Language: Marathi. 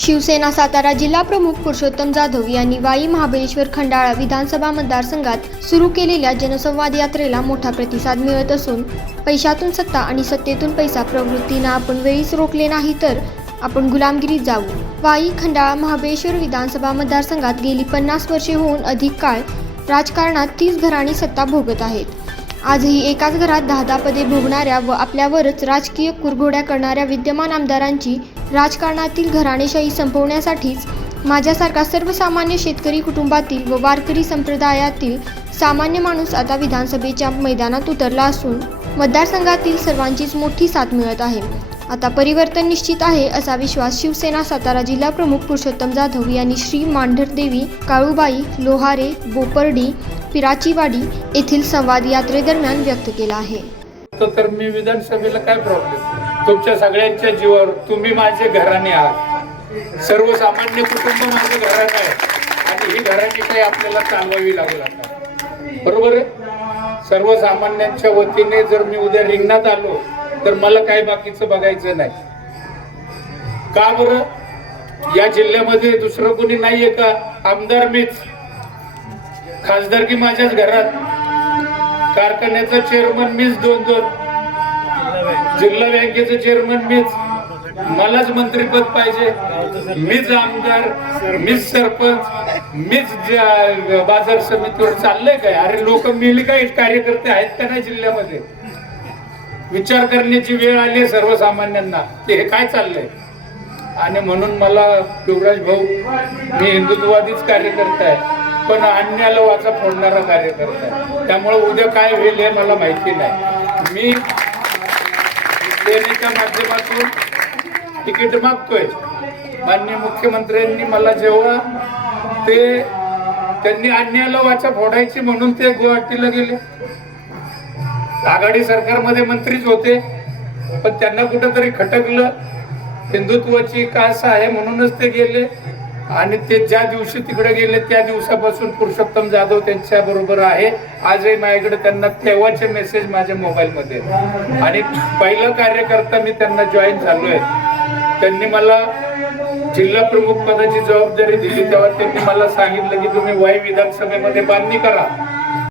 शिवसेना सातारा जिल्हा प्रमुख पुरुषोत्तम जाधव यांनी वाई महाबळेश्वर खंडाळा विधानसभा मतदारसंघात सुरू केलेल्या जनसंवाद यात्रेला मोठा प्रतिसाद मिळत असून पैशातून सत्ता आणि सत्तेतून पैसा प्रवृत्तीना आपण वेळीच रोखले नाही तर आपण गुलामगिरीत जाऊ. वाई खंडाळा महाबळेश्वर विधानसभा मतदारसंघात गेली पन्नास वर्षे होऊन अधिक काळ राजकारणात तीस घराणी सत्ता भोगत आहेत. आजही एकाच घरात दहा दहा पदे भोगणाऱ्या व आपल्यावरच राजकीय कुरघोड्या करणाऱ्या विद्यमान आमदारांची राजकारणातील घराणेशाही संपवण्यासाठीच माझ्यासारखा सर्वसामान्य शेतकरी कुटुंबातील व वारकरी संप्रदायातील सामान्य माणूस आता विधानसभेच्या मैदानात उतरला असून मतदारसंघातील सर्वांचीच मोठी साथ मिळत आहे. आता परिवर्तन निश्चित आहे असा विश्वास शिवसेना सातारा जिल्हा प्रमुख पुरुषोत्तम जाधव यांनी श्री मांढरदेवी काळूबाई लोहारे बोपर्डी पिराचीवाडी येथील संवाद यात्रेदरम्यान व्यक्त केला आहे. तर मी विधानसभेला काय प्रॉब्लेम तुमच्या सगळ्यांच्या जीवावर तुम्ही माझे घराणे आहात. सर्वसामान्य कुटुंब माझं घराणं आहे. आणि ही घराणी काही आपल्याला चालवावी लागू लागतात बरोबर आहे? सर्वसामान्यांच्या वतीने जर मी उद्या रिंगणात आलो तर मला काय बाकीचं बघायचं नाही. का बरं? या जिल्ह्यामध्ये दुसरं कोणी नाहीये का? आमदार मीच. खासदारकी माझ्याच घरात. कारखान्याचा चेअरमन मीच दोन दोन जिल्हा बँकेचे चेअरमन मीच. मलाच मंत्रीपद पाहिजे. मीच आमदार मीच सरपंच मीच ज्या- बाजार समितीवर चाललंय काय? अरे लोक मिली काय? कार्यकर्ते आहेत का नाही जिल्ह्यामध्ये? विचार करण्याची वेळ आली आहे सर्वसामान्यांना. की हे काय चाललंय? आणि म्हणून मला युवराज भाऊ मी हिंदुत्ववादीच कार्यकर्ता आहे. पण अन्याला वाचा फोडणारा कार्यकर्ता आहे. त्यामुळे उद्या काय होईल हे मला माहिती नाही. मी सेनेच्या माध्यमातून तिकीट मागतोय. माननीय मुख्यमंत्र्यांनी मला जेव्हा ते त्यांनी अन्यायाला वाचा फोडायची म्हणून ते गुवाहाटीला गेले. आघाडी सरकारमध्ये मंत्रीच होते पण त्यांना कुठंतरी खटकलं. हिंदुत्वाची कास आहे म्हणूनच ते गेले. आणि ते ज्या दिवशी तिकडे गेले त्या दिवसापासून पुरुषोत्तम जाधव त्यांच्या बरोबर आहे. आजही माझ्याकडे त्यांना तेव्हाचे मेसेज माझ्या मोबाईलमध्ये आणि पहिलं कार्यकर्ता मी त्यांना जॉईन झालोय. त्यांनी मला जिल्हा प्रमुख पदाची जबाबदारी दिली. तेव्हा त्यांनी मला सांगितलं की तुम्ही वाई विधानसभेमध्ये बांधणी करा.